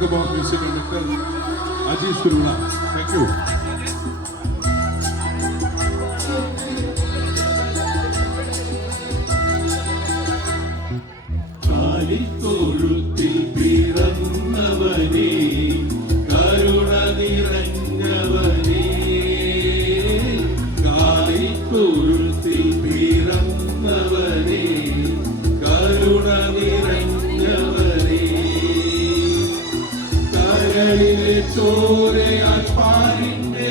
Welcome on Music Director Ajit Surula. Thank you. ചോരയാൽ പാലിന്റെ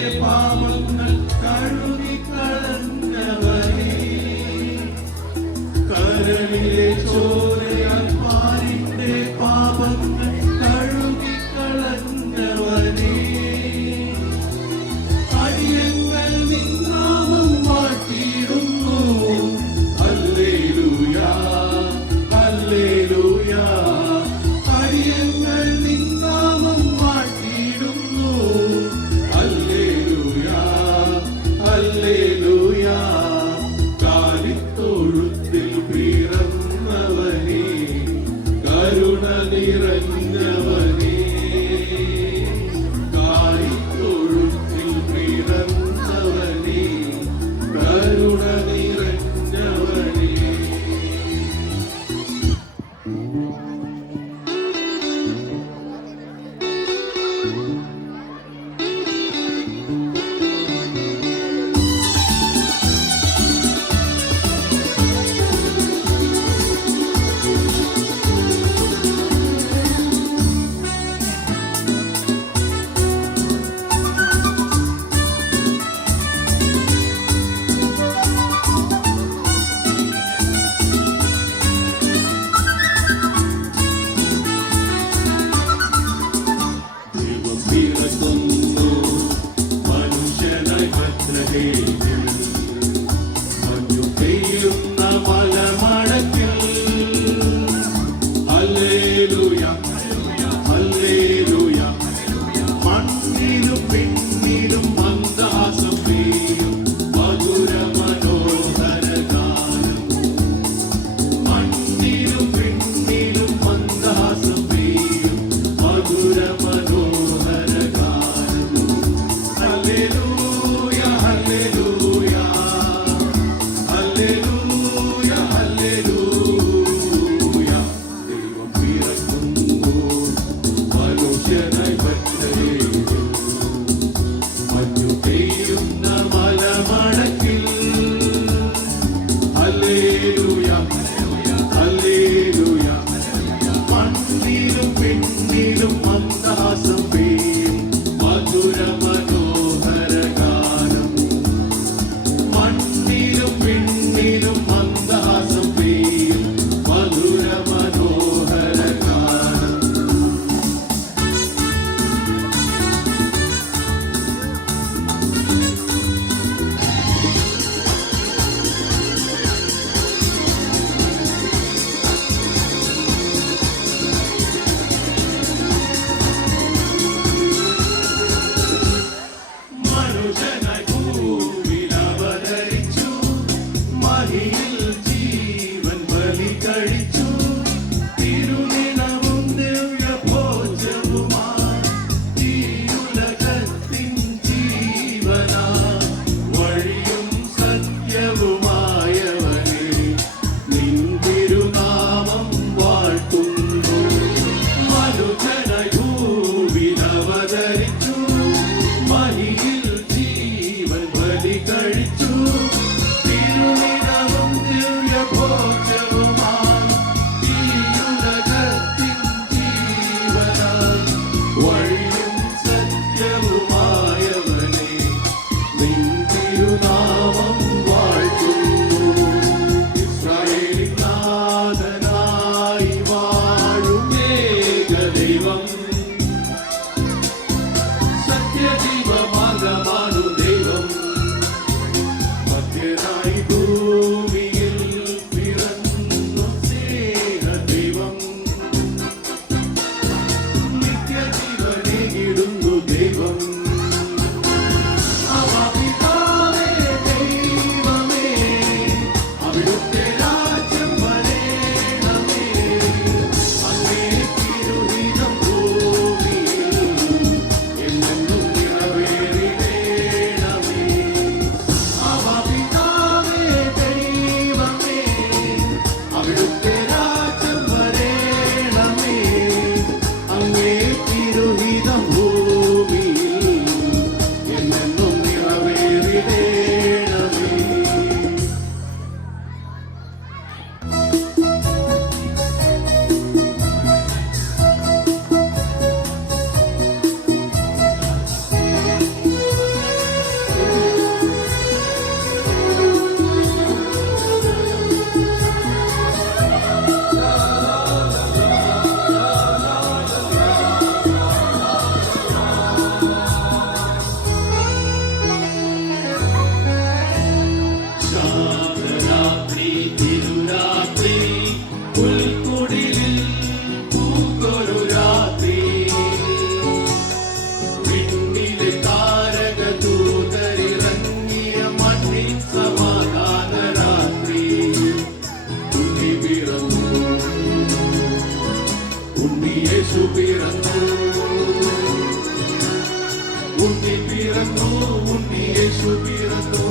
பிறந்தோ உன்னி இயேசு பிறந்தோ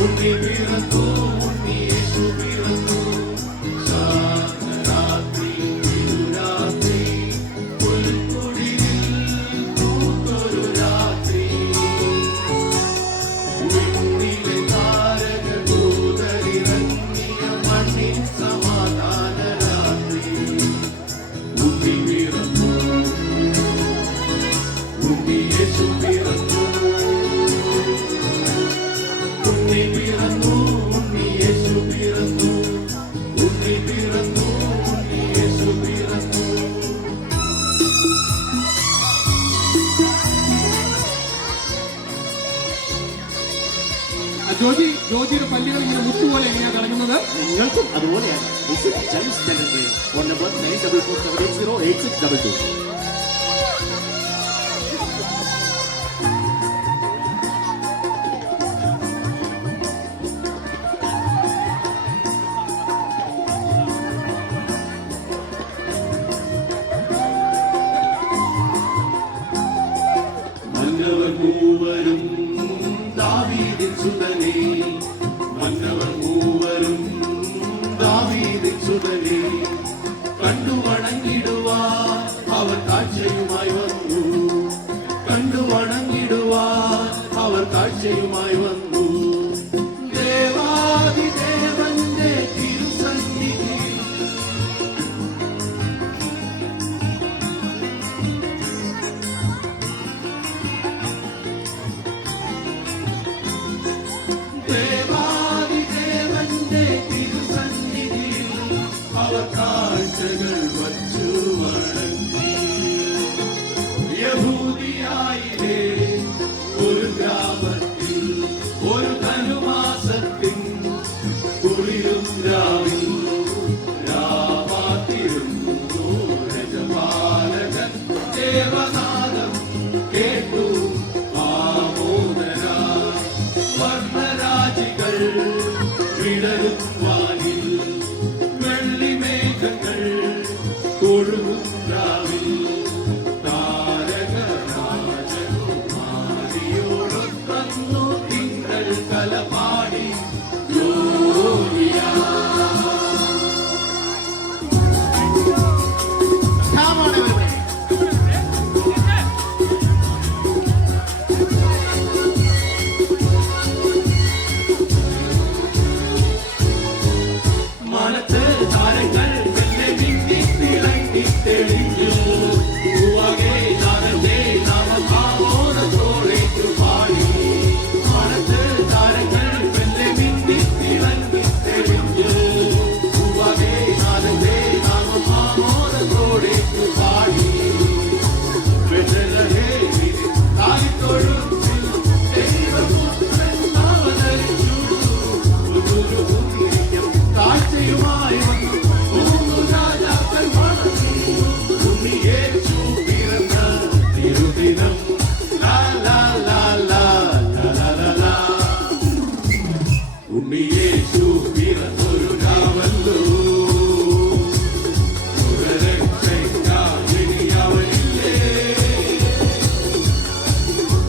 உன்னி பிறந்தோ உன்னி இயேசு பிறந்தோ சாந்தராத்திரி திருராத்திரி புல்குடியில் பூத்தொரு ராத்திரி விண்ணிலே தாரக தூதரிறங்கிய மண்ணின் சமாதான ராத்திரி உன்னி பிறந்தோ உன்னி இயேசு பிறந்தோ உன்னி பிறந்தோ உன்னி இயேசு பிறந்தோ உன்னி பிறந்தோ உன்னி இயேசு பிறந்தோ ജോജിയുടെ പല്ലുകൾ ഇങ്ങനെ മുത്തുപോലെ എങ്ങനെയാ കളഞ്ഞത്? നിങ്ങൾക്കും അതുപോലെയാണ്. Phone number 9447808622. മന്നവർ മൂവരും ദാവീദിൻ സുതനേ മന്നവർ മൂവരും ദാവീദിൻ സുതനേ കണ്ടു വണങ്ങിടുവാൻ അവർ കാഴ്ചയുമായി വന്നു കണ്ടു വണങ്ങിടുവാൻ അവർ കാഴ്ചയുമായി വന്നു ദേവാദിദേവന്റെ തിരുസന്നിധിയിൽ ദേവാദിദേവന്റെ തിരുസന്നിധിയിൽ അവർ കാഴ്ചകൾ വച്ചു വണങ്ങി യഹൂദിയായിലെ ഒരു ഗ്രാമത്തിൽ ഒരു ധനുമാസത്തിൻ കുളിരും രാവിൽ രാപാത്തിരുന്നു രജപാലകൻ ദേവനാദം കേട്ടു ആമോദനായി വർണ്ണരാജികൾ വിടരും വാനിൽ വെള്ളിമേഘങ്ങൾ ഒഴുകും രാവിൽ താരകരാജകുമാരിയോടൊന്നു തിങ്കൾ കലപാടി ഗ്ലോറിയ. Come on, everybody. മനത്ത് താരങ്ങൾ മെല്ലെ മിന്നി തിളങ്ങി തെളിഞ്ഞു പൂവകെ താരന്റെ നാമഭാവോടത്തോടേറ്റു പാടി മനത്ത് താരങ്ങൾ മെല്ലെ മിന്നി തിളങ്ങി തെളിഞ്ഞു പൂവകെ താരന്റെ നാമഭാവോടത്തോടേറ്റു പാടി വെള്ളലഹേ താലിത്തൊഴുത്തിൽ ദൈവപുത്രൻ അവതരിച്ചു കാഴ്ചയുമായി വന്നു മൂന്നു രാജാക്കൾ വണങ്ങി ഉണ്ണി യേശു പിറന്ന തിരുദിനം ലാ ലാ ലാ ലാ ലാ ലാ ലാ ലാ. ഉണ്ണി യേശു പിറന്നൊരു രാവല്ലോ സുരരക്ഷയ്ക്കായി അവനില്ലേ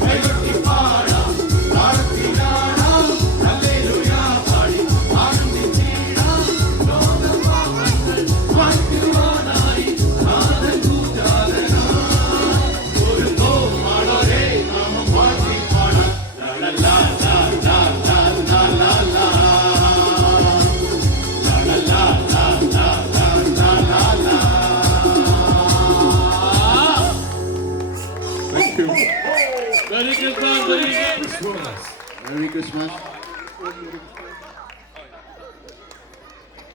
കൈകൊട്ടി പാടാം താളത്തിലാടാം ഹല്ലേലൂയ പാടി ആനന്ദിച്ചിടാം ലോകം പാപങ്ങൾ മാറ്റുവാനായി നാഥൻ പൂജാതനായി ഒരുങ്ങോ മാളോരേ നാമം പാടി പാടാം ലാ ലാ ലാ ലാ ലാ ലാ ലാ ലാ ലാ ലാ ലാ ലാ ലാ ലാ ലാ ലാ. Thank you. Merry Christmas, Merry Christmas. Merry Christmas.